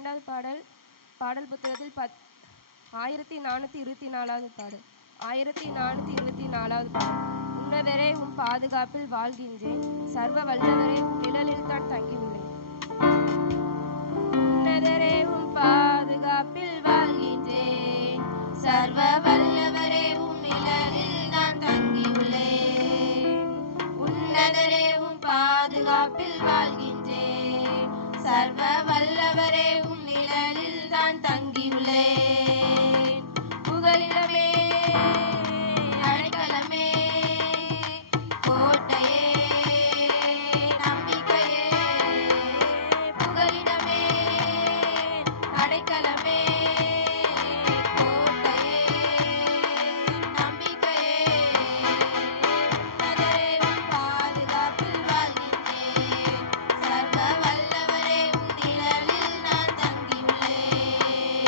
இரண்டாவது பாடல் பாடல் புத்தகத்தில் 1424வது பாடல். 1424வது பாடல். உன்னதரே உம் பாதுகாப்பில் வாழ்கின்றேன், சர்வ வல்லவரே உம் நிழலில் தான் தங்கியுள்ளேன். உன்னதரே உம் பாதுகாப்பில் வாழ்கின்றேன், சர்வ வல்லவரே உம் நிழலில் நான் தங்கியுள்ளேன். உன்னதரே உம் பாதுகாப்பில் வாழ்கின்றேன், சர்வ வல்லவரே உம் நிழலில் தான் தங்கியுள்ளேன். புகலிடமே அடைக்கலமே கோட்டையே நம்பிக்கையே, புகலிடமே அடைக்கலமே கோட்டையே நம்பிக்கையே. உன்னதரே உம் பாதுகாப்பில் வாழ்கின்றேன், சர்வ வல்லவரே உம் நிழலில் நான் தங்கியுள்ளேன்.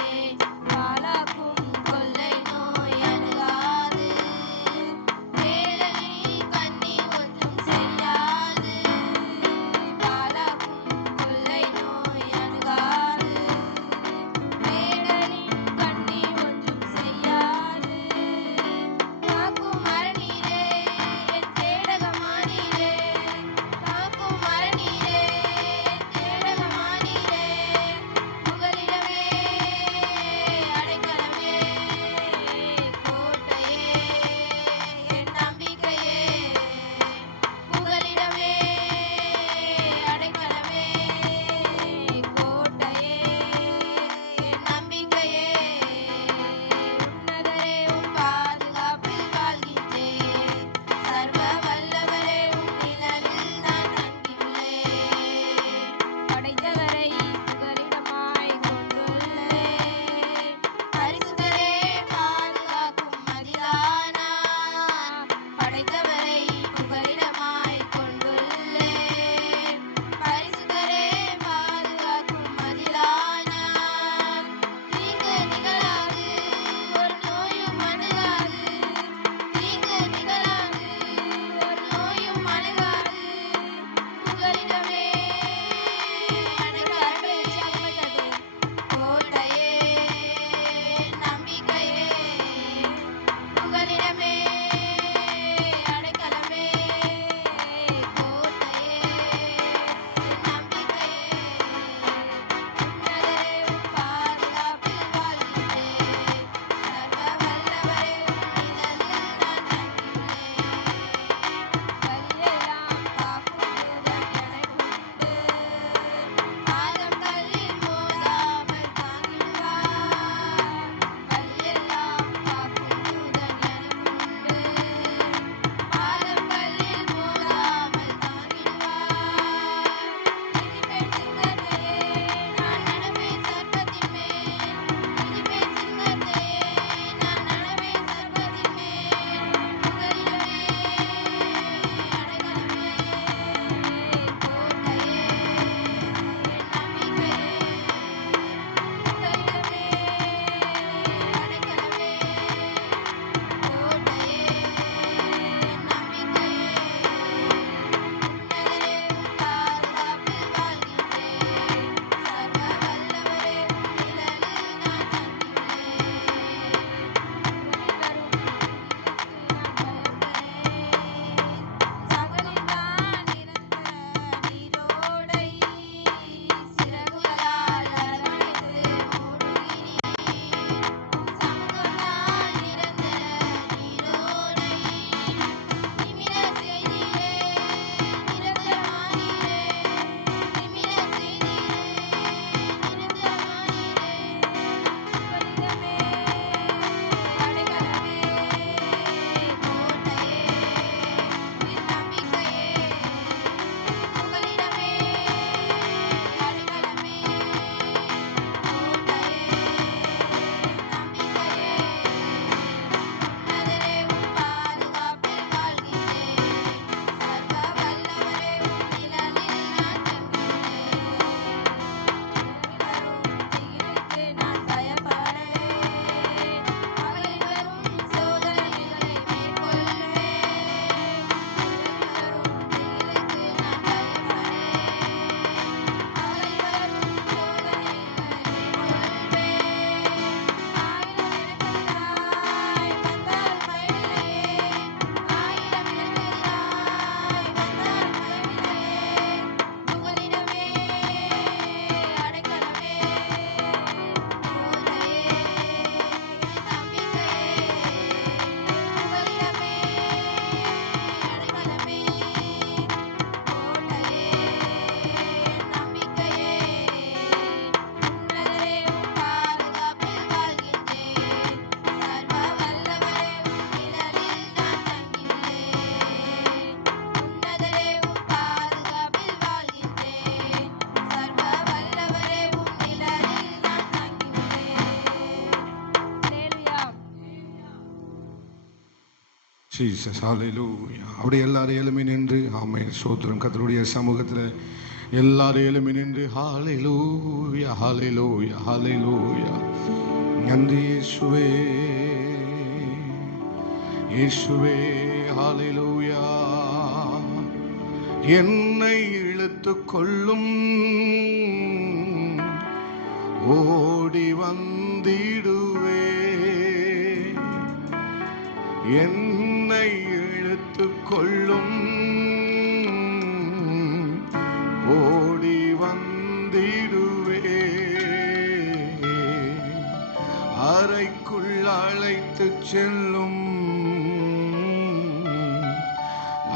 Jesus. Hallelujah. அப்படியே எல்லாரும் எழுமி நின்று ஆமென் ஸ்தோத்திரம். கர்த்தருடைய சமூகத்தில் எல்லாரும் எழுமி நின்று ஹalleluya hallelujah hallelujah. நன்றி இயேசுவே இயேசுவே ஹalleluya. என்னை இழுத்துக் கொள்ளும் ஓடி வந்திடுவே, என்னை இழுத்துக் கொள்ளும் ஓடி வந்திடுவே, அறைக்குள் அழைத்து செல்லும்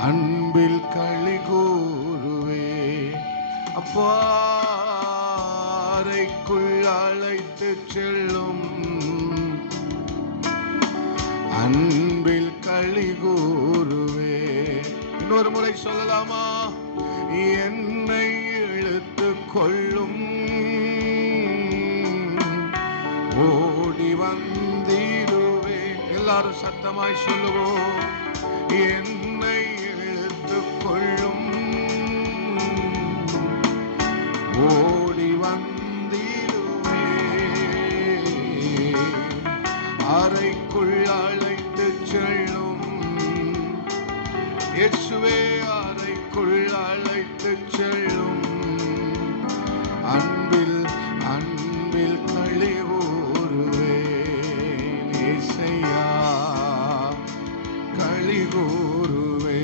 அன்பில் களி கூறுவே. அப்பா அறைக்குள் அழைத்து செல்லும் அன்பில் களி கூறுவே. இன்னொரு முறை சொல்லலாமா? என்னை இழுத்து கொள்ளும் ஓடி வந்திடுவே. எல்லாரும் சத்தமாய் சொல்லுவோம். என்னை இழுத்து கொள்ளும் ஓடி வந்திடுவே, அறைக்குள் அழைத்து செல்லும் இயேசுவே, அறைக்குள் அழைத்து செல்லும் அன்பில் அன்பில் களி கூறுவே. இயேசையா களி கூறுவே.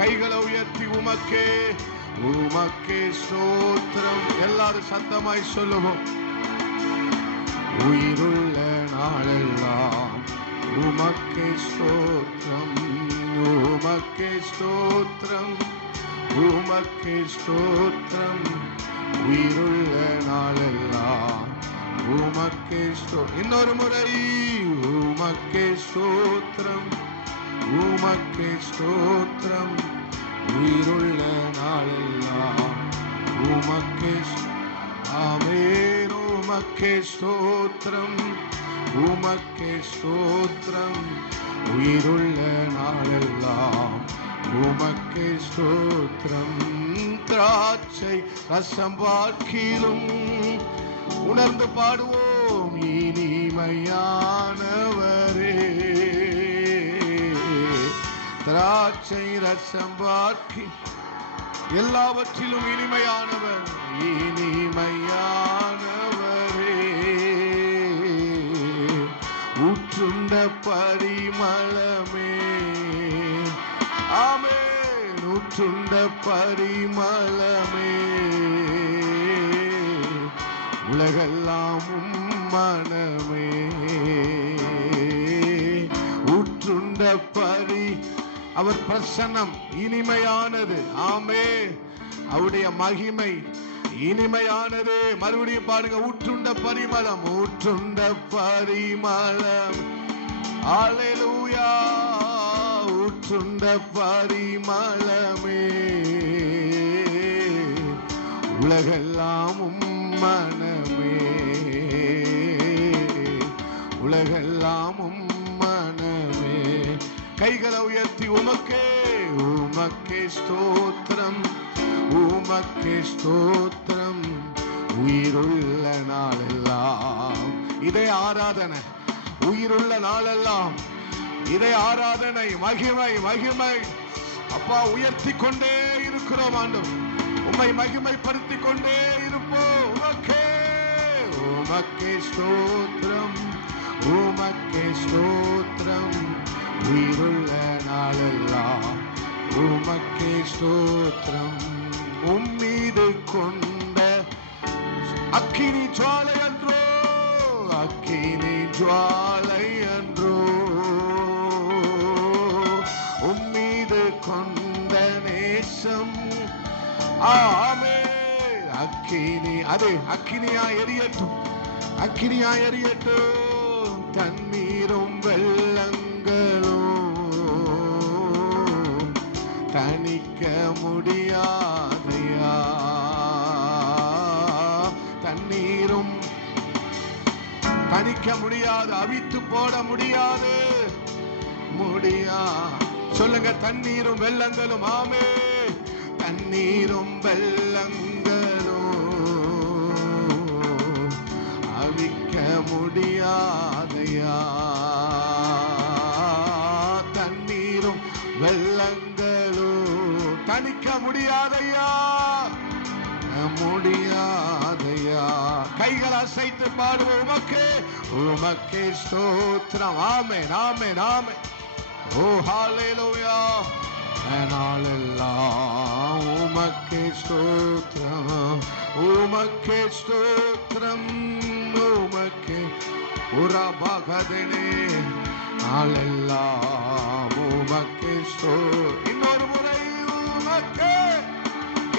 கைகளை உயர்த்தி உமக்கே உமக்கே ஸ்தோத்திரம். எல்லாரும் சத்தமாய் சொல்லுவோம். உயிருள்ள நாளெல்லாம் உமக்கே ஸ்தோத்திரம், உமக்கே ஸ்தோத்திரம், உமக்கே ஸ்தோத்திரம். உயிருள்ள நாளெல்லாம் உமக்கே ஸ்தோத்திரம். இன்னொரு முறை உமக்கே ஸ்தோத்திரம், உமக்கே ஸ்தோத்திரம். உயிருள்ள நாளெல்லாம் உமக்கே ஆமென். உமக்கே ஸ்தோத்திரம், உமக்கே ஸ்தோத்திரம். உயிருள்ள நாளெல்லாம் உமக்கே ஸ்தோத்திரம். திராட்சை ரசம் பார்க்கிலும் உணர்ந்து பாடுவோம் இனிமையானவரே. திராட்சை ரசம் பார்க்கி எல்லாவற்றிலும் இனிமையானவர், இனிமையானவரே. ஊற்றுண்ட பரிமளமே ஆமென், ஊற்றுண்ட பரிமளமே. உலகெல்லாம் மனமே ஊற்றுண்ட பரி. அவர் பிரசன்னம் இனிமையானது. ஆமென். அவருடைய மகிமை இனிமையானது. மறுபடியும் பாருங்க. ஊற்றுண்ட பரிமளம், ஊற்றுண்ட பரிமளம். அல்லேலூயா. ஊற்றுண்ட பரிமளமே. உலகெல்லாம் மனமே, உலகெல்லாம் மனமே. கைகளை உயர்த்தி உமக்கே உமக்கே ஸ்தோத்திரம், உமக்கே ஸ்தோத்திரம். உயிருள்ள நாளெல்லாம் இதே ஆராதனை, உயிருள்ள நாளெல்லாம் இதே ஆராதனை. மகிமை மகிமை அப்பா. உயர்த்தி கொண்டே இருக்கிறோம் ஆண்டவர். உம்மை மகிமைப்படுத்திக் கொண்டே இருப்போம். உமக்கே உமக்கே ஸ்தோத்திரம், உமக்கே ஸ்தோத்திரம். உயிருள்ள நாளெல்லாம் உமக்கே ஸ்தோத்திரம். உம்மீது கொண்ட அக்கினி ஜுவாலை அன்றோ, அக்கினி ஜுவாலை அன்றோ. உம்மீது கொண்ட நேசம் ஆமென். அக்கினி அது அக்கினியா எரியட்டும், அக்கினியா எரியட்டும். தண்ணீரும் வெள்ளங்களும் தணிக்க முடியாதையா. தண்ணீரும் தணிக்க முடியாது, அவித்து போட முடியாது. முடியா. சொல்லுங்க, தண்ணீரும் வெள்ளங்களும். ஆமே, தண்ணீரும் வெள்ளங்களும் அழிக்க முடியாதையா. தண்ணீரும் வெள்ளங்களும் தணிக்க முடியாதையா, முடியாதையா. கைகள் அசைத்து பாடுவோம். உமக்கே உமக்கே ஸ்தோத்திரம். ஆமென் ஆமென் ஆமென். ஓ ஹalleluya. நாளெல்லாம் உமக்கே ஸ்தோத்திரம், உமக்கே ஸ்தோத்திரம், உமக்கே உரபகதனே. நாளெல்லாம் உமக்கே ஸ்தோத்திரம். இன்னொரு முறை உமக்கே.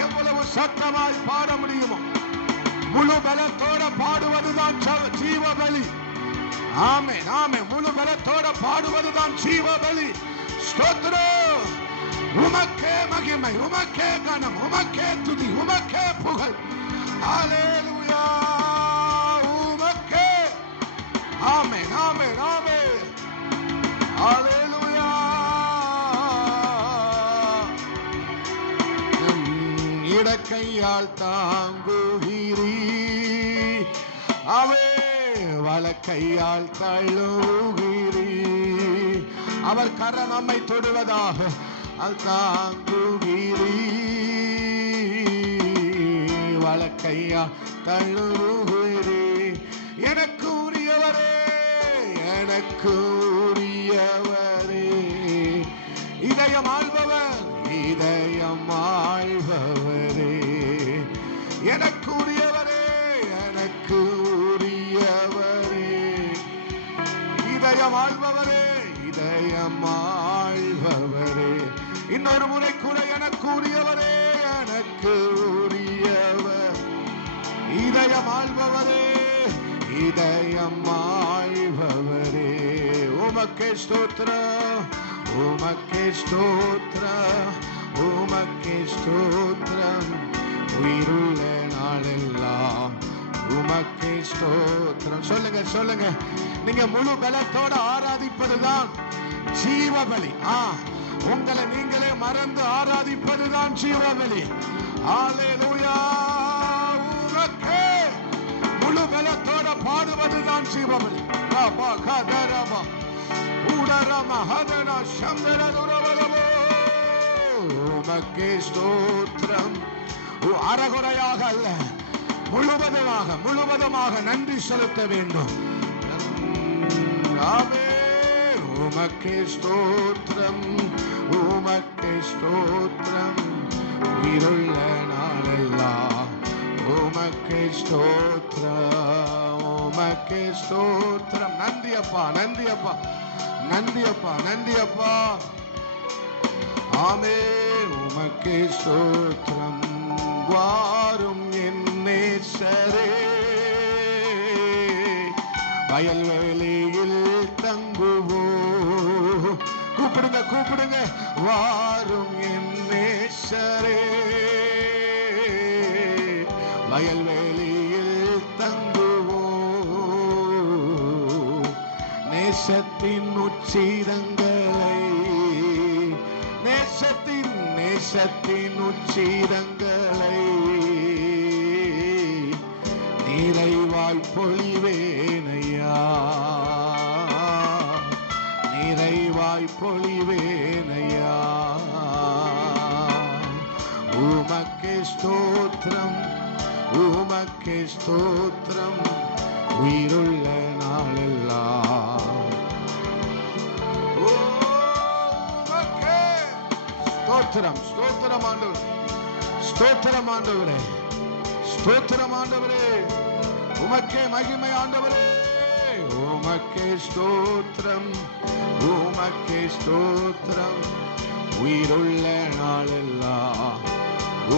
எவ்வளவு சத்தமாய் பாட முடியுமோ முழு பலத்தோட பாடுவதுதான் ஜீவபலி. ஆமென் ஆமென். முழு பலத்தோட பாடுவதுதான் ஜீவபலி. ஸ்தோத்திரம். உமக்கே மகிமை, உமக்கே கனம், உமக்கே துதி, உமக்கே புகழ். ஹalleluya. உமக்கே. ஆமென் ஆமென் ஆமென். ஹalleluya. இடக்கையால் தாங்குகிறீ, அவே வலக்கையால் தள்ளுகிறீ. அவர் கரம் நம்மை தொடுவதாக அது தாங்குகிறீ, வலக்கையால் தள்ளுகிறீ. எனக்கு உரியவரே, எனக்கு உரியவரே. இதயம் ஆள்பவர், இதயம் ஆள்பவரே. எனக்கு உரியவரே, எனக்கு உரியவரே. இதயம் ஆள்பவரே, இதயம் ஆள்பவரே. இன்னொரு முறை கூட, எனக்கு உரியவரே, எனக்கு உரியவர். இதயம் ஆள்பவரே, இதயம் ஆள்பவரே. உமக்கே ஸ்தோத்திரம், உமக்கே ஸ்தோத்திரம், உமக்கே ஸ்தோத்திரம். உயிருள்ள நாளெல்லாம் உமக்கே ஸ்தோத்திரம். சொல்லுங்க சொல்லுங்க. நீங்க முழு பலத்தோட ஆராதிப்பதுதான் ஜீவபலி. உங்களை நீங்களே மறந்து ஆராதிப்பதுதான் ஜீவபலி. ஹalleluya. உமக்கே முழு பலத்தோட பாடுவதுதான் ஜீவபலி. ரபா கதரபா உடரமா ஹதனா சம்பரதுரவலமோ. உமக்கே ஸ்தோத்திரம். அறகுறையாக அல்ல, முழுவதுமாக முழுவதுமாக நன்றி செலுத்த வேண்டும். ஆமென். உமக்கே ஸ்தோத்திரம், உமக்கே ஸ்தோத்திரம். உயிருள்ள நாளெல்லாம் உமக்கே ஸ்தோத்திரம், உமக்கே ஸ்தோத்திரம். நன்றி அப்பா, நன்றி அப்பா, நன்றி அப்பா, நன்றி அப்பா. ஆமென். உமக்கே ஸ்தோத்திரம். வாரும் என் நேசரே, வயல்வெளியில் தங்குவோ. கூப்பிடுங்க கூப்பிடுங்க. வாரும் என் நேசரே, வயல்வெளியில் தங்குவோ. நேசத்தின் உச்சிதங்களை, நேசத்தின் நேசத்தின் உச்சிதங்களை நிறைவாய் பொழிவேனையா, நிறைவாய் பொழிவேனையா. உமக்கே ஸ்தோத்திரம், உமக்கே ஸ்தோத்திரம். உயிருள்ள நாளெல்லாம் உமக்கே ஸ்தோத்திரம். ஸ்தோத்திரம் ஆண்டவரே, ஸ்தோத்திரம் ஆண்டவரே, ஸ்தோத்திரம் ஆண்டவரே. உமக்கே மகிமை ஆண்டவரே. உமக்கே ஸ்தோத்திரம், உமக்கே ஸ்தோத்திரம். உயிருள்ள நாளெல்லாம்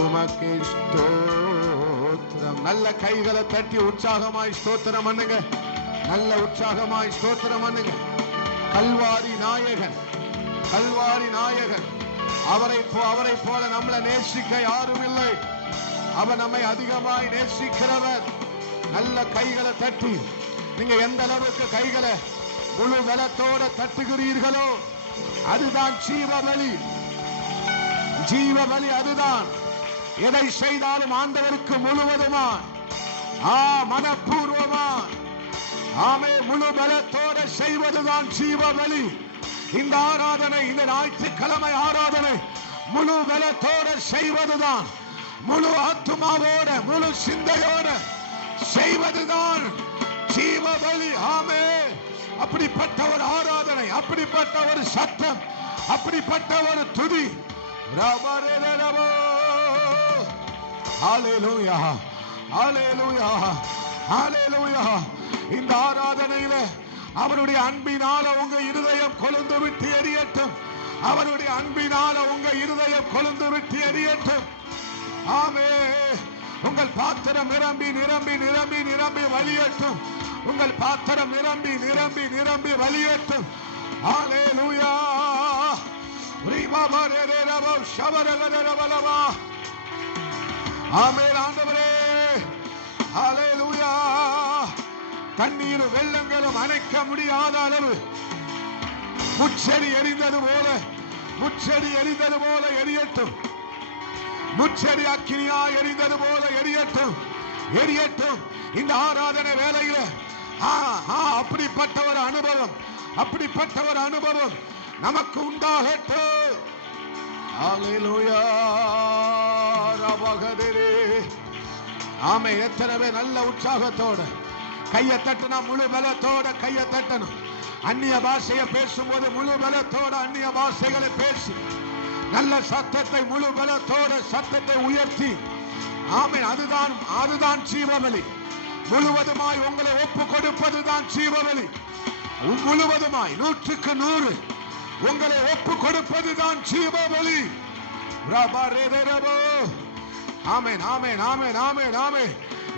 உமக்கே ஸ்தோத்திரம். நல்ல கைகளை தட்டி உற்சாகமாய் ஸ்தோத்திரம் பண்ணுங்க. நல்ல உற்சாகமாய் ஸ்தோத்திரம் பண்ணுங்க. கல்வாரி நாயகன், கல்வாரி நாயகன். அவரை போல நம்மளை நேசிக்க யாரும் இல்லை. அவர் நம்மை அதிகமாய் நேசிக்கிறவர். நல்ல கைகளை தட்டி, நீங்க எந்த அளவுக்கு கைகளை முழு பலத்தோட தட்டுகிறீர்களோ அதுதான் ஜீவபலி. ஜீவபலி அதுதான். எதை செய்தாலும் ஆண்டவருக்கு முழுவதுமா மனப்பூர்வமா ஆமே முழு பலத்தோட செய்வதுதான் ஜீவபலி. இந்த ஆராதனை, இந்த ஞாயிற்றுக்கிழமை ஆராதனை முழு பலத்தோட செய்வதுதான், முழு ஆத்துமாவோட முழு சிந்தையோட செய்வதுதான் ஜீவபலி. ஆமே. அப்படிப்பட்ட ஒரு ஆராதனை, அப்படிப்பட்ட ஒரு சத்தம், அப்படிப்பட்ட ஒரு துதி. ஹல்லேலூயா, ஹல்லேலூயா, ஹல்லேலூயா. இந்த ஆராதனையில அவருடைய அன்பினால உங்க இருதயம் கொழுந்து விட்டு எரியட்டும். அவருடைய அன்பினால உங்க இருதயம் கொழுந்து விட்டு எரியட்டும். ஆமே. உங்கள் பாத்திரம் நிரம்பி நிரம்பி நிரம்பி நிரம்பி வழியட்டும். உங்கள் பாத்திரம் நிரம்பி நிரம்பி நிரம்பி வழியட்டும். ஹல்லேலூயா. ஆமென் ஆண்டவரே. ஹல்லேலூயா. தண்ணீர் வெள்ளங்களும் அணைக்க முடியாத அளவு முச்செடி எரிந்தது போல, முச்செடி எரிந்தது போல எரியட்டும். முச்செடி அக்கினியா எரிந்தது போல எரியட்டும், எரியட்டும். இந்த ஆராதனை வேளையில அப்படிப்பட்ட ஒரு அனுபவம், அப்படிப்பட்ட ஒரு அனுபவம் நமக்கு உண்டாகட்டும். ஹல்லேலூயா. ரபகதரே. ஆமே. எத்தனை பேர் நல்ல உற்சாகத்தோட கையை தட்டினா முழு பலத்தோட கையை தட்டணும். அந்நிய பாஷையை பேசும்போது முழு பலத்தோட அந்நிய பாஷைகளை பேசி நல்ல சத்தத்தை முழு பலத்தோட சத்தத்தை உயர்த்தி ஆமென். அதுதான் ஜீவபலி. முழுவதுமாய் உங்களை ஒப்பு கொடுப்பதுதான் ஜீவபலி. முழுவதுமாய் 100க்கு 100 உங்களை ஒப்பு கொடுப்பதுதான் ஜீவபலி. ஆமென், ஆமென், ஆமென், ஆமென், ஆமென்.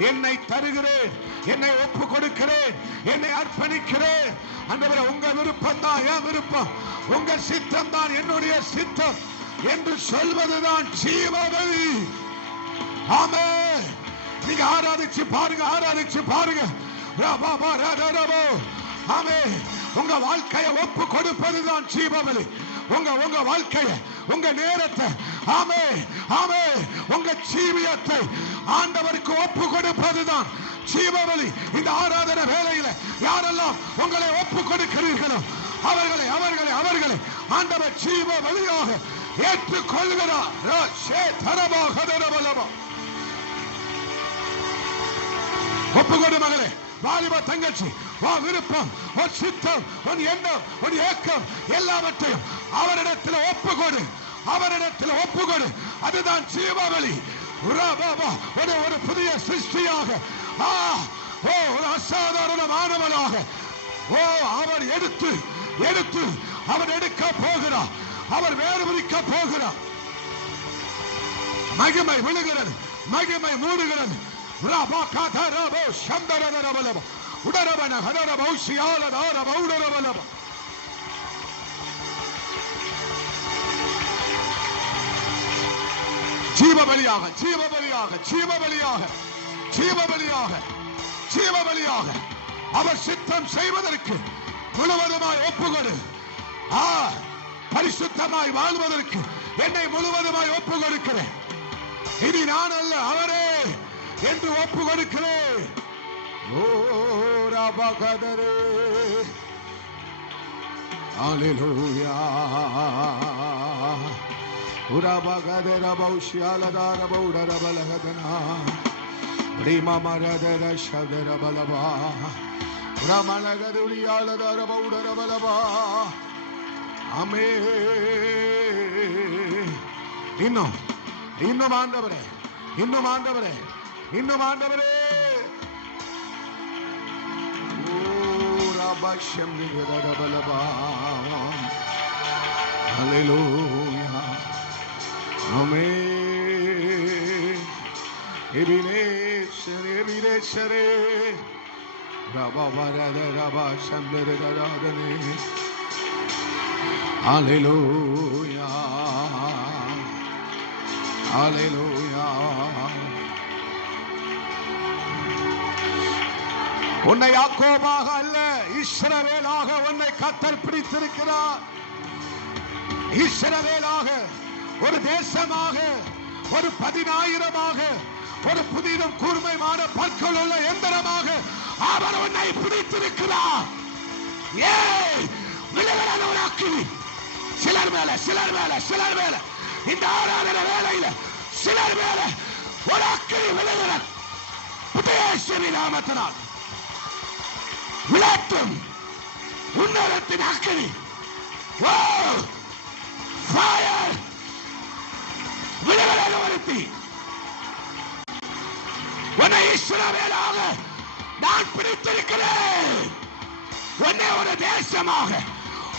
என்னை தருகிறேன், என்னை ஒப்பு கொடுக்கிறேன், என்னை அர்ப்பணிக்கிறேன். ஆண்டவரே, உங்க விருப்பம் தான் என் விருப்பம், உங்க சித்தம் தான் என்னுடைய சித்தம் என்று சொல்வதுதான் ஜீவபலி. ஆமென். நீங்க ஆராதிச்சு பாருங்க, ஆராதிச்சு பாருங்க. ஆமென். உங்க வாழ்க்கையை ஒப்பு கொடுப்பதுதான் ஜீவபலி. உங்க வாழ்க்கையை, உங்க நேரத்தை, ஆமென், ஆமென், உங்க ஜீவியத்தை ஆண்டவருக்கு ஒப்பு கொடுப்பதுதான் ஜீவபலி. இந்த ஆராதனை வேளையில யாரெல்லாம் உங்களை ஒப்பு கொடுக்கிறீர்களோ அவர்களை அவர்களை அவர்களை ஆண்டவர் ஜீவபலியாக ஏற்றுக்கொள்கிறார். ஒப்புக்கொடு மகளே, வாலிப தங்கச்சி, உன் விருப்பம், உன் சித்தம், உன் எண்ணம், உன் ஏக்கம் எல்லாவற்றையும் அவரிடத்தில் ஒப்புக்கொடு, அவரிடத்தில் ஒப்புக்கொடு. அதுதான் ஜீவபலி. ஒரு புதிய சிருஷ்டியாக, ஒரு அசாதாரணமானவனாக அவர் எடுத்து எடுத்து அவர் எடுக்க போகிறார். அவர் வேறு பிரிக்க போகிறார். மகிமை விழுகிறது, மகிமை மூடுகிறது. ஜீவபலியாக, ஜீவபலியாக, ஜீவபலியாக, ஜீவபலியாக, ஜீவபலியாக அவர் சித்தம் செய்வதற்கு முழுவதுமாய் ஒப்புக்கொடு. பரிசுத்தமாய் வாழ்வதற்கு என்னை முழுவதுமாய் ஒப்பு கொடுக்கிறேன். இனி நான் அல்ல, அவரே என்று ஒப்பு கொடுக்கிறேன். ஓ ரபகதரே. ஹல்லேலூயா. உரபகதர பௌஷ்யாலதார பௌடரபலகதனா ரிமமரதர ஷதர பலபா ரமலகதுரியாலதார பௌடரபலபா. ஆமே. இன்னும் இன்னும் ஆண்டவரே, இன்னும் ஆண்டவரே, இன்னும் ஆண்டவரே. ஓ ரபஷம் நிகரபலபா. ஹல்லேலூயா. ஆமே. எபினேசரே, எபினேசரே. ரபவரத ரபஷந்தரதராதனே. ஹல்லேலூயா. ஹல்லேலூயா. உன்னை யாக்கோபாக அல்ல, இஸ்ரவேலாக உன்னை கர்த்தர் பிடித்திருக்கிறார். இஸ்ரவேலாக, ஒரு தேசமாக, ஒரு 10,000-ஆக, ஒரு புதிதும் கூர்மையான பற்கள் உள்ள எந்திரமாக அவர் உன்னை பிடித்திருக்கிறார். விளையாட ஒரு அக்கினி சிலர் மேல, சிலர் மேல, சிலர் மேல, இந்த ஆராதனை வேளையில சிலர் மேல ஒரு அக்கினி விளையாட புதேஸ்வரி நாமத்தினால் விளக்கும் உன்னதத்தின் அக்கினி. ஃபயர் விளையாட வருத்தி உன்னை இஸ்ரவேலாக நான் பிடித்திருக்கிறேன். உன்னை ஒரு தேசமாக,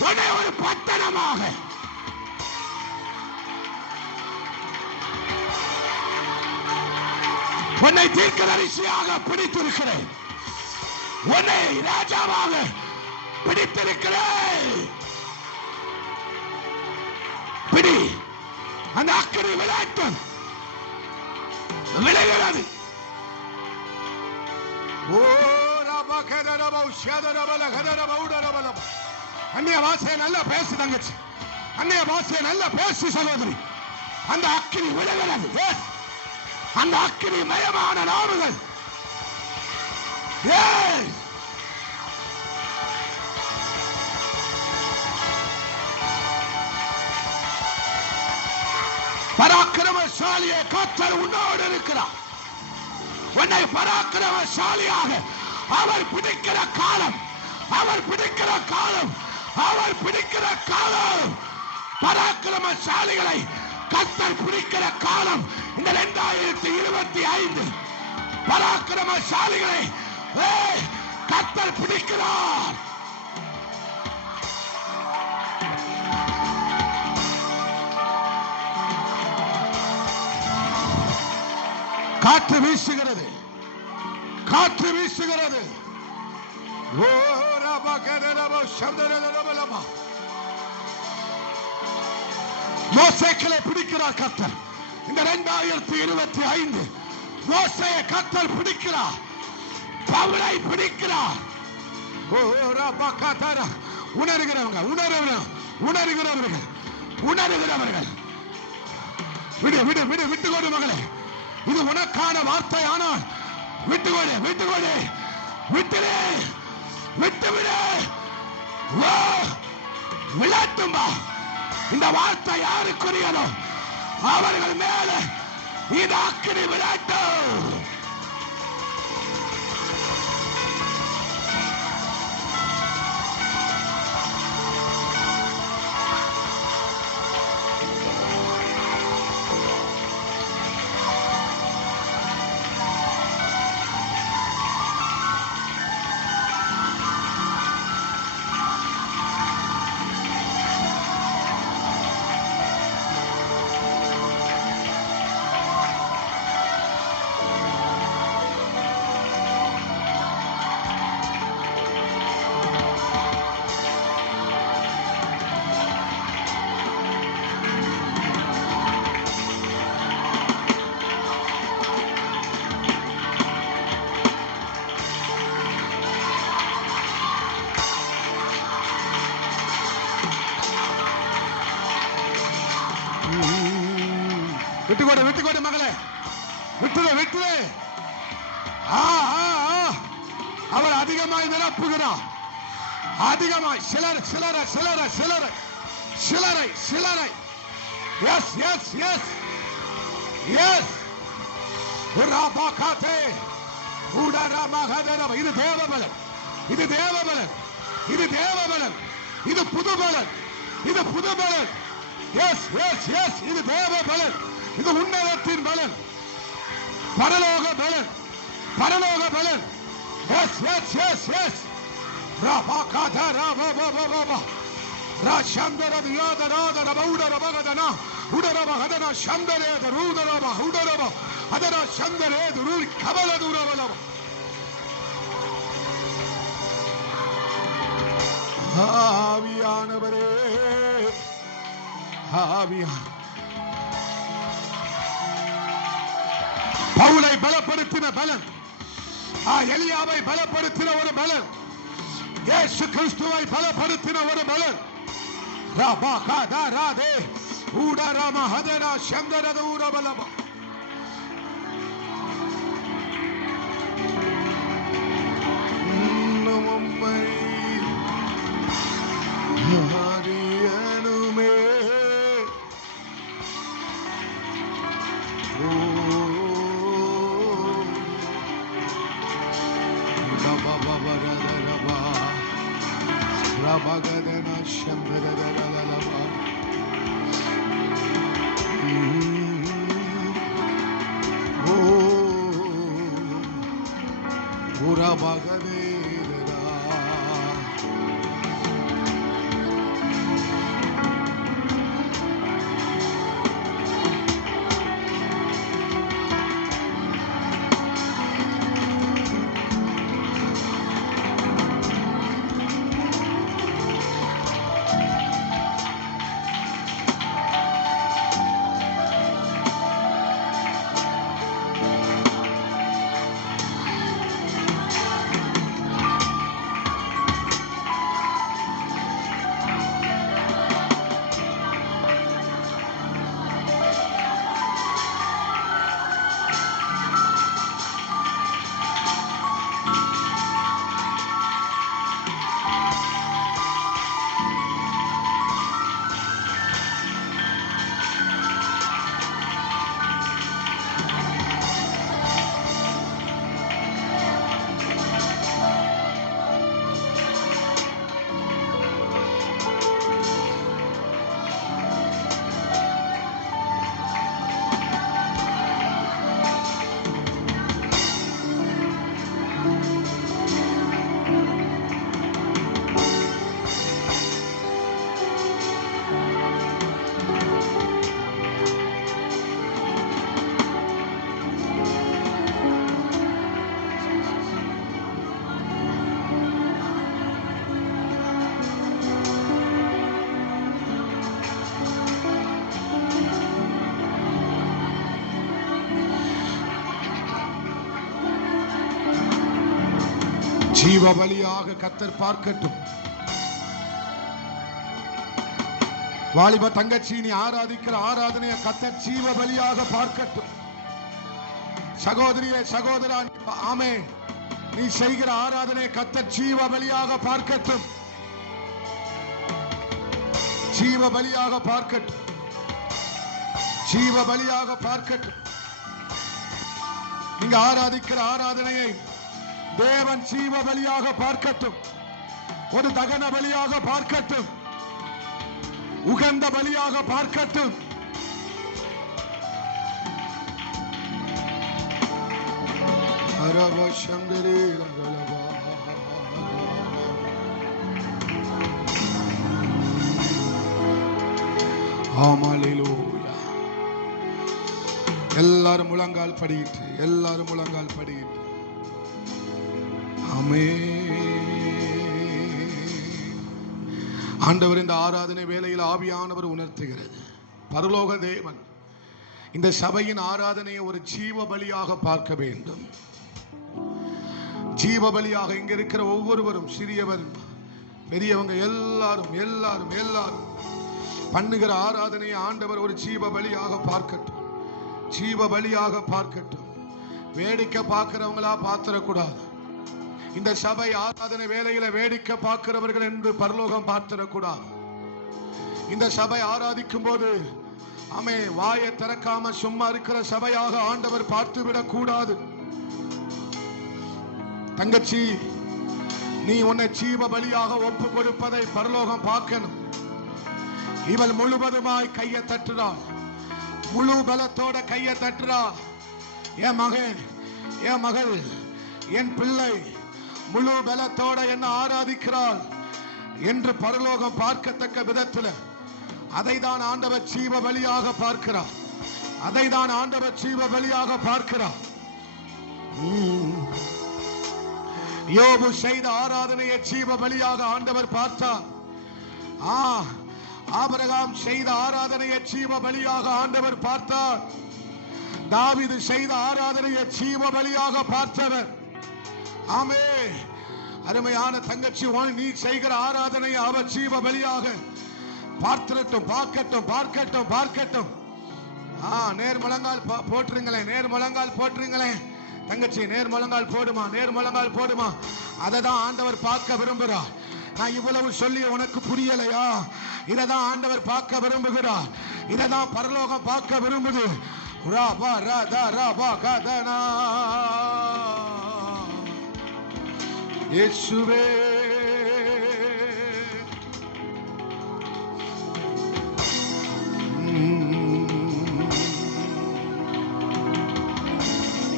உன்னை ஒரு பட்டணமாக, உன்னை தீர்க்கதரிசியாக பிடித்திருக்கிறேன். உன்னை ராஜாவாக பிடித்திருக்கிறேன். பிடி, அந்த அக்கினி விளையாட்டம் விளைகிறது. அந்நிய பாஷையை நல்லா பேசு தங்கச்சி, அந்நிய பாஷையை நல்லா பேசு சகோதரி. அந்த அக்கினி விளைகிறது. அந்த அக்கினி மயமான நாவுகள் பராக்கிரமசாலியை கர்த்தர் உன்னோடு இருக்கிறார். உன்னை பராக்கிரமசாலியாக அவர் பிடிக்கிற காலம், அவர் பிடிக்கிற காலம், அவர் பிடிக்கிற காலம். பராக்கிரமசாலிகளை கர்த்தர் பிடிக்கிற காலம் இந்த 2025. பராக்கிரமசாலிகளை கர்த்தர் பிடிக்கிறார். காற்று வீசுகிறது, காற்று வீசுகிறது. மோசேக்களை பிடிக்கிறார் கர்த்தர் இந்த 2025. மோசேயை கர்த்தர் பிடிக்கிறார், பவுலை பிடிக்கிறார். உணர்கிறவங்க, உணர்கிறவர்கள், உணர்கிறவர்கள் விடு விடு விடு விட்டுக்கொடு மகளே. இது உனக்கான வார்த்தை. ஆனால் விட்டுக்கொடு, விட்டுக்கொடு, விட்டுடு, விட்டுவிடு. விளையாட்டும்பா. இந்த வார்த்தை யாருக்குரியதோ அவர்கள் மேல இது அக்கினி விளையாட்டு. விட்டுக்கொடு, விட்டுக்கொடு மகளே, விட்டுரு, விட்டுரு. அவர் அதிகமாய் நிரப்புகிறார், அதிகமாய். சிலர் சிலரை சிலரை சிலரை சிலரை சிலரை. Yes S S yes. இது தேவபலன், இது தேவபலன், இது தேவபலன், இது புதுபலன், இது புதுபலன். S S yes. இது தேவபலன், இது உன்னதத்தின் பலன், பரலோக பலன், பரலோக பலன். எஸ் எஸ் எஸ் எஸ். ராபாகாதா ராபாபாபாபா ராஷந்தர தியாதராத ரபௌடர பகதனா உடரப ஹதனா சந்தரேத ரூதரப உடரப ஹதனா சந்தரேத ரூ கபல தூரவலப. ஆவியானவரே, ஆவியான பவுலை பலப்படுத்தின பலன், எலியாவை பலப்படுத்தின ஒரு பலன், இயேசு கிறிஸ்துவை பலப்படுத்தின ஒரு பலன். Raba kadarade udarama hadera shamdarada urabalaba. Namamai hariyanume. Rabagadana Shamdadadadadaba. Urabagadera. ஜீவ பலியாக கர்த்தர் பார்க்கட்டும். வாலிப தங்கச்சி, நீ ஆராதிக்கிற ஆராதனையை கர்த்தர் ஜீவ பலியாக பார்க்கட்டும். சகோதரியே, சகோதரா, ஆமே, நீ செய்கிற ஆராதனை கர்த்தர் ஜீவ பலியாக பார்க்கட்டும். ஜீவ பலியாக பார்க்கட்டும். ஜீவ பலியாக பார்க்கட்டும். நீங்க ஆராதிக்கிற ஆராதனையை தேவன் ஜீவ பலியாக பார்க்கட்டும். ஒரு தகன பலியாக பார்க்கட்டும். உகந்த பலியாக பார்க்கட்டும். எல்லாரும் முழங்கால் படியிட்டு, எல்லாரும் முழங்கால் படியிட்டு. ஆண்டவர் இந்த ஆராதனை வேளையில் ஆவியானவர் உணர்த்துகிறது. பரலோக தேவன் இந்த சபையின் ஆராதனையை ஒரு ஜீவ பலியாக பார்க்க வேண்டும். ஜீவ பலியாக இங்க இருக்கிற ஒவ்வொருவரும், சிறியவர் பெரியவங்க, எல்லாரும் எல்லாரும் எல்லாரும் பண்ணுகிற ஆராதனையை ஆண்டவர் ஒரு ஜீவ பலியாக பார்க்கட்டும். ஜீவ பலியாக பார்க்கட்டும். வேடிக்கை பார்க்கிறவங்களா பார்த்திடக்கூடாது. இந்த சபை ஆராதனை வேளையில வேடிக்கை பார்க்கிறவர்கள் என்று பரலோகம் பார்த்திடக்கூடாது. இந்த சபை ஆராதிக்கும் போது ஆமே, வாயை திறக்காம சும்மா இருக்கிற சபையாக ஆண்டவர் பார்த்துவிடக் கூடாது. தங்கச்சி, நீ உன்னை ஜீவ பலியாக ஒப்பு கொடுப்பதை பரலோகம் பார்க்கணும். இவள் முழுவதுமாய் கையை தட்டுறாள், முழு பலத்தோட கையை தட்டுறாள். என் மகன், என் மகள், என் பிள்ளை முழு பலத்தோட என்ன ஆராதிக்கிறாள் என்று பரலோகம் பார்க்கத்தக்க விதத்தில் அதை தான் ஆண்டவர் ஜீவ பலியாக பார்க்கிறார். அதை தான் ஆண்டவர் ஜீவ பலியாக பார்க்கிறார். யோபு செய்த ஆராதனையை ஜீவ பலியாக ஆண்டவர் பார்த்தார். ஆபிரகாம் செய்த ஆராதனையை ஜீவ பலியாக ஆண்டவர் பார்த்தார். தாவீது செய்த ஆராதனையை ஜீவ பலியாக பார்த்தவர். ஆமே, அருமையான தங்கச்சி, நீ செய்கிற ஆராதனையை அவர் ஜீவ பலியாக பார்த்துடட்டும், பார்க்கட்டும், பார்க்கட்டும், பார்க்கட்டும். நேர் முழங்கால் போட்டுருங்களேன், நேர் முழங்கால் போட்டுருங்களேன். தங்கச்சி நேர் முழங்கால் போடுமா, நேர் முழங்கால் போடுமா. அதை தான் ஆண்டவர் பார்க்க விரும்புகிறார். நான் இவ்வளவு சொல்லி உனக்கு புரியலையா? இதை தான் ஆண்டவர் பார்க்க விரும்புகிறார். இதை தான் பரலோகம் பார்க்க விரும்புது. இயேசுவே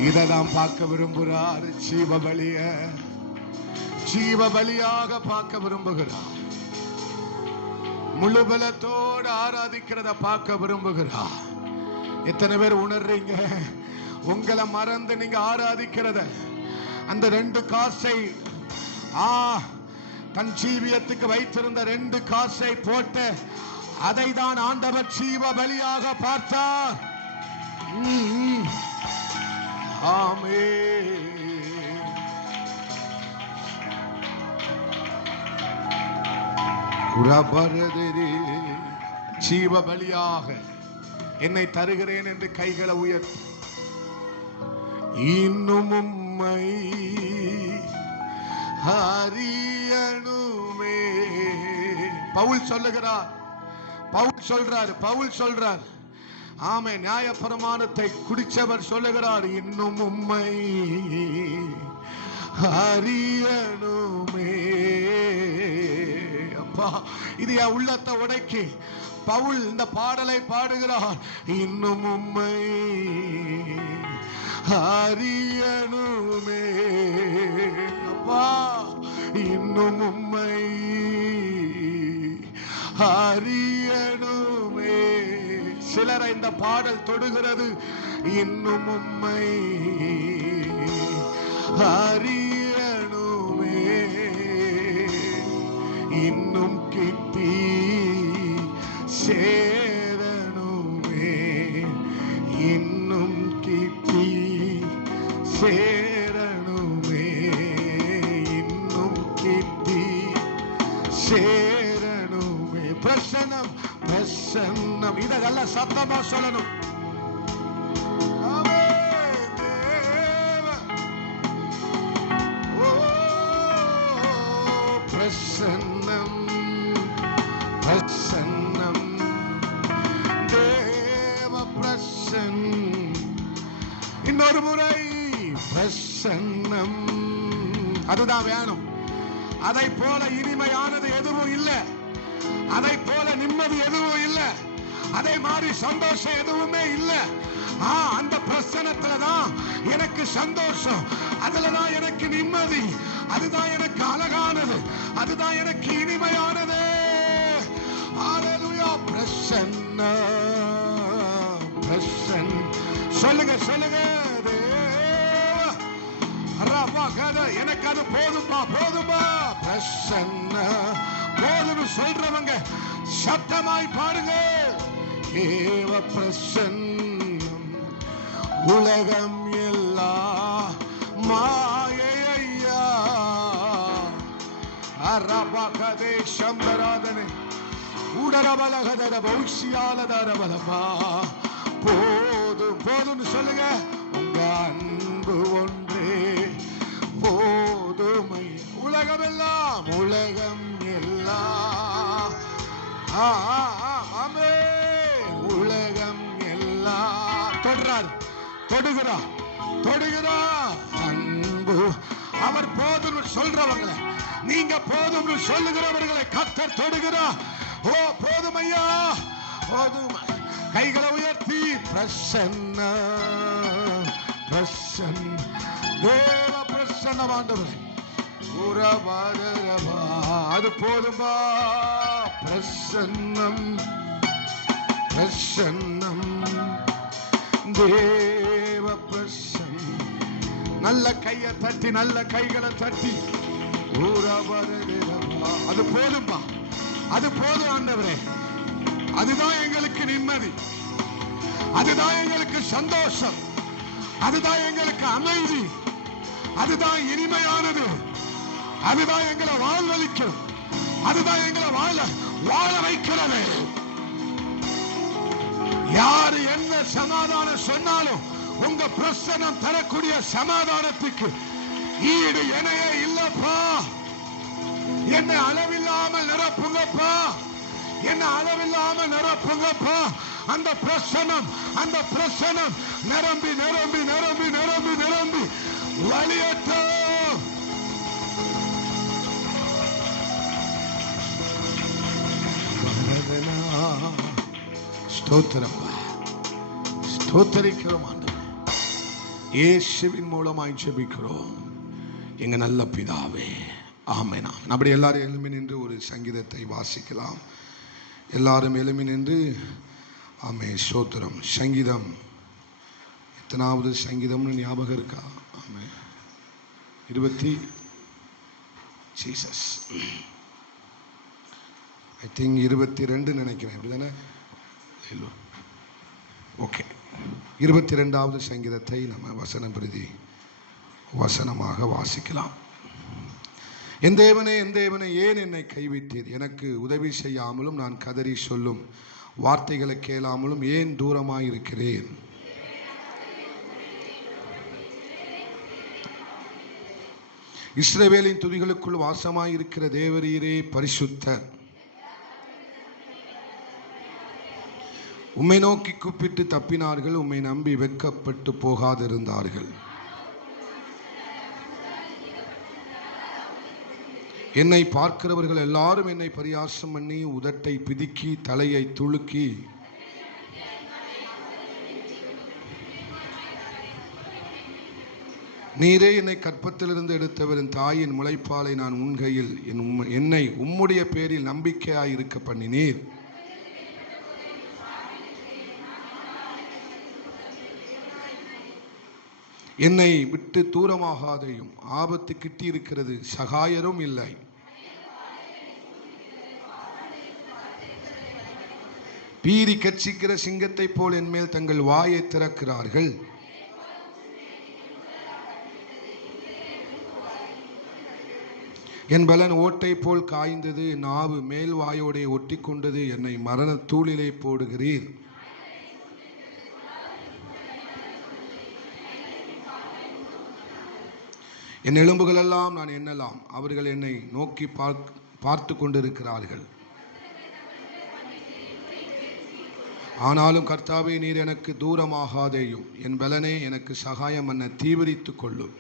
இதைதான் பார்க்க விரும்புகிறார். ஜீவ பலியாக பார்க்க விரும்புகிறார். முழு பலத்தோடு ஆராதிக்கிறத பார்க்க விரும்புகிறார். எத்தனை பேர் உணர்றீங்க? உங்களை மறந்து நீங்க ஆராதிக்கிறத, அந்த 2 காசை தன் ஜீவியத்துக்கு வைத்திருந்த 2 காசை போட்டு அதை தான் ஆண்டவர் ஜீவ பலியாக பார்த்தார். ஆமென். ஜீவ பலியாக என்னை தருகிறேன் என்று கைகளை உயர்த்தி இன்னும் உம்மை அறியணுமே. பவுல் சொல்லுகிறார், பவுல் சொல்றார். ஆமே, நியாயப்பிரமாணத்தை குடிச்சவர் சொல்லுகிறார், இன்னும் உம்மை அறியணுமே. அப்பா, இது என் உள்ளத்தை உடைக்கி பவுல் இந்த பாடலை பாடுகிறார். இன்னும் உம்மை அறியணுமே. அப்பா, இன்னும் உம்மை அறியணுமே. சிலரை இந்த பாடல் தொடுகிறது. இன்னும் உம்மை அறியணுமே. இன்னும் கிட்டி சேரணுமே. இன்னும் கிட்டி சேரணுமே. இன்னும் கிட்டி சேரணுமே. பிரசன்னம், பிரசன்னம். இதெல்லாம் சத்தமா சொல்லணும். பிரசன்னம், பிரசன்னம், தேவ பிரசன்னம். இன்னொரு முறை பிரசன்னம். அதுதான் வேணும். அதை போல இனிமையானது எதுவும் இல்லை. அதை போல நிம்மதி எதுவும் இல்லை. அதை மாதிரி சந்தோஷம் எதுவுமே இல்லை. அந்த பிரசன்னத்துலதான் எனக்கு சந்தோஷம், அதுலதான் எனக்கு நிம்மதி, அதுதான் எனக்கு அழகானது, அதுதான் எனக்கு இனிமையானது. ஹல்லேலூயா. பிரசன்ன, பிரசன். சொல்லுங்க, சொல்லுங்க. எனக்கு அது போதும்பா, போதும்பா. பிரசன்ன போதும் சொல்றவங்க சத்தமாய் பாருங்க. ஏவ பிரசன்னம் உலகம் எல்லாம் மாயையா. அரபகதே சம்பராதனே உடரபலகதர பௌஷியாலதரபலமா. போதும், போதும்னு சொல்லுங்க. உங்க அன்பு ஒன்றே போதுமை. உலகம் எல்லாம், உலகம் எல்லாம், ஆமே, உலகம் எல்லாம் தொடுறார், தொடுகிறார், தொடுகிறார். அன்பு அவர் போதும் சொல்றவங்களை, நீங்க போதும் சொல்லுகிறவர்களை கர்த்தர் தொடுகிறார். ஓ போதும் ஐயா, போதும். கைகளை உயர்த்தி பிரசன்ன, பிரசன்ன, தேவ பிரசன்னமாண்டவர். அது போதும்பா. பிரசன்னம், பிரசன்னம், தேவ பிரசன்னம். நல்ல கையை தட்டி, நல்ல கைகளை தட்டி. அது போதும்பா, அது போதும் ஆண்டவரே. அதுதான் எங்களுக்கு நிம்மதி, அதுதான் எங்களுக்கு சந்தோஷம், அதுதான் எங்களுக்கு அமைதி, அதுதான் இனிமையானது, அதுதான் எங்களை வாழ்வழிக்கும், அதுதான் எங்களை வாழ வாழ வைக்கிறது. யாரு என்ன சமாதானம் சொன்னாலும் உங்க பிரசனம் தரக்கூடிய சமாதானத்துக்கு ஈடு இணையே இல்லப்பா. என்னை அளவில்லாமல் நிரப்புங்கப்பா, என்னை அளவில்லாமல் நிரப்புங்கப்பா. அந்த பிரசனம் நிரம்பி நிரம்பி நிரம்பி நிரம்பி நிரம்பி வழியட்டும். ஸ்தோத்திரம், ஸ்தோத்தரிக்கிறோம் ஆண்டவரே. இயேசுவின் மூலமாய் ஜெபிக்கிறோம் எங்க நல்ல பிதாவே, ஆமென். அப்படி எல்லாரும் எழும்பி நின்று ஒரு சங்கீதத்தை வாசிக்கலாம். எல்லாரும் எழும்பி நின்று ஆமே ஸ்தோத்திரம். சங்கீதம் எத்தனாவது சங்கீதம்னு ஞாபகம் இருக்கா? ஆமே 20 ஜீசஸ் ஐ திங்க் 22 நினைக்கிறேன், அப்படிதானே? ஓகே, 22வது சங்கீதத்தை நம்ம வசனம் பிரதி வசனமாக வாசிக்கலாம். என் தேவனே, என் தேவனே, ஏன் என்னை கைவிட்டீர்? எனக்கு உதவி செய்யாமலும் நான் கதறி சொல்லும் வார்த்தைகளை கேளாமலும் ஏன் தூரமாயிருக்கிறேன்? இஸ்ரவேலின் துதிகளுக்குள் வாசமாயிருக்கிற தேவரீரே பரிசுத்தர். உம்மை நோக்கி கூப்பிட்டு தப்பினார்கள், உம்மை நம்பி வெட்கப்பட்டு போகாதிருந்தார்கள். என்னை பார்க்கிறவர்கள் எல்லாரும் என்னை பரியாசம் பண்ணி உதட்டை பிதுக்கி தலையை துளுக்கி நீரே என்னை கற்பத்திலிருந்து எடுத்தவர், என் தாயின் முளைப்பாலை நான் உண்கையில் என்னை உம்முடைய பேரில் நம்பிக்கையாய் இருக்க பண்ணினீர். என்னை விட்டு தூரமாகாதையும், ஆபத்து கிட்டி இருக்கிறது, சகாயரும் இல்லை. பீறி கட்சிக்கிற சிங்கத்தை போல் என்மேல் தங்கள் வாயை திறக்கிறார்கள். என் பலன் ஓட்டை போல் காய்ந்தது, நாவு மேல் வாயோடே ஒட்டி கொண்டது. என்னை மரண தூளிலே போடுகிறீர். என் எலும்புகள் எல்லாம் நான் எண்ணலாம், அவர்கள் என்னை நோக்கி பார்த்து கொண்டிருக்கிறார்கள். ஆனாலும் கர்த்தாவே, நீர் எனக்கு தூரமாகாதேயும், என் பலனே எனக்கு சகாயம் பண்ண தீவிரித்துக் கொள்ளும்.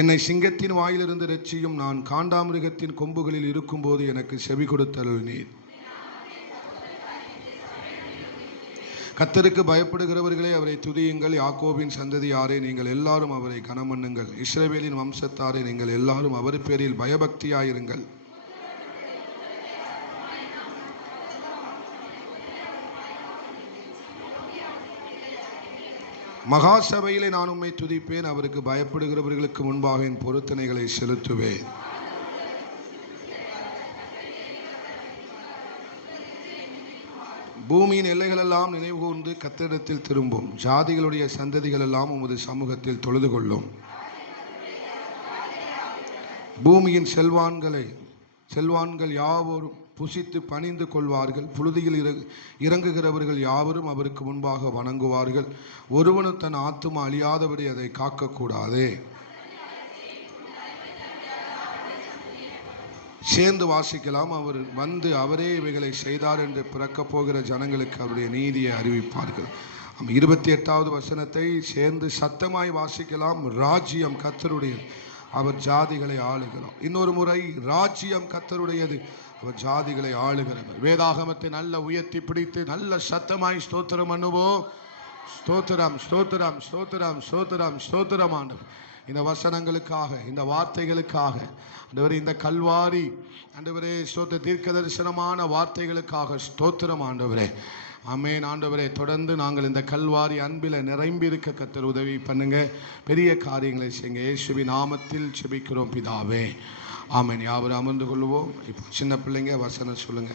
என்னை சிங்கத்தின் வாயிலிருந்து இரட்சியும், நான் காண்டாமிருகத்தின் கொம்புகளில் இருக்கும்போது எனக்கு செவி கொடுத்தருள் நீர். கர்த்தருக்கு பயப்படுகிறவர்களே அவரை துதியுங்கள், யாக்கோபின் சந்ததியாரே நீங்கள் எல்லாரும் அவரை கனமண்ணுங்கள், இஸ்ரவேலின் வம்சத்தாரே நீங்கள் எல்லாரும் அவர் பேரில் பயபக்தியாயிருங்கள். மகா சபையிலே நான் உம்மை துதிப்பேன், அவருக்கு பயப்படுகிறவர்களுக்கு முன்பாக என் பொருத்தனைகளை செலுத்துவேன். பூமியின் எல்லைகளெல்லாம் நினைவு கூர்ந்து கர்த்தரிடத்தில் திரும்பும், ஜாதிகளுடைய சந்ததிகள் எல்லாம் உமது சமூகத்தில் தொழுது கொள்ளும். பூமியின் செல்வான்கள் யாவரும் புசித்து பணிந்து கொள்வார்கள். புழுதியில் இறங்குகிறவர்கள் யாவரும் அவருக்கு முன்பாக வணங்குவார்கள். ஒருவனும் தன் ஆத்துமா அழியாதபடி அதை காக்கக்கூடாதே. சேர்ந்து வாசிக்கலாம். அவர் வந்து அவரே இவைகளை செய்தார் என்று பிறக்கப் போகிற ஜனங்களுக்கு அவருடைய நீதியை அறிவிப்பார்கள். 28வது வசனத்தை சேர்ந்து சத்தமாய் வாசிக்கலாம். ராஜ்யம் கர்த்தருடையது, அவர் ஜாதிகளை ஆளுகிறோம். இன்னொரு முறை, ராஜ்யம் கர்த்தருடையது, அவர் ஜாதிகளை ஆளுகிறவர். வேதாகமத்தை நல்ல உயர்த்தி பிடித்து நல்ல சத்தமாய் ஸ்தோத்திரம் பண்ணுவோம். ஸ்தோத்திரம், ஸ்தோத்திரம், ஸ்தோத்திரம், ஸ்தோத்திரம், ஸ்தோத்திரம். ஆண்டவர் இந்த வசனங்களுக்காக, இந்த வார்த்தைகளுக்காக, ஆண்டவரே இந்த கல்வாரி ஆண்டவரே ஸ்தோத்திர தீர்க்க தரிசனமான வார்த்தைகளுக்காக ஸ்தோத்திரம் ஆண்டவரே. ஆமென் ஆண்டவரே. தொடர்ந்து நாங்கள் இந்த கல்வாரி அன்பில் நிரம்பி இருக்க கர்த்தர் உதவி பண்ணுங்க. பெரிய காரியங்களை செய்யுங்க. இயேசுவின் நாமத்தில் ஜெபிக்கிறோம் பிதாவே, ஆமென். யாவரும் அமர்ந்து கொள்வோம். இப்போ சின்ன பிள்ளைங்க வசனம் சொல்லுங்க.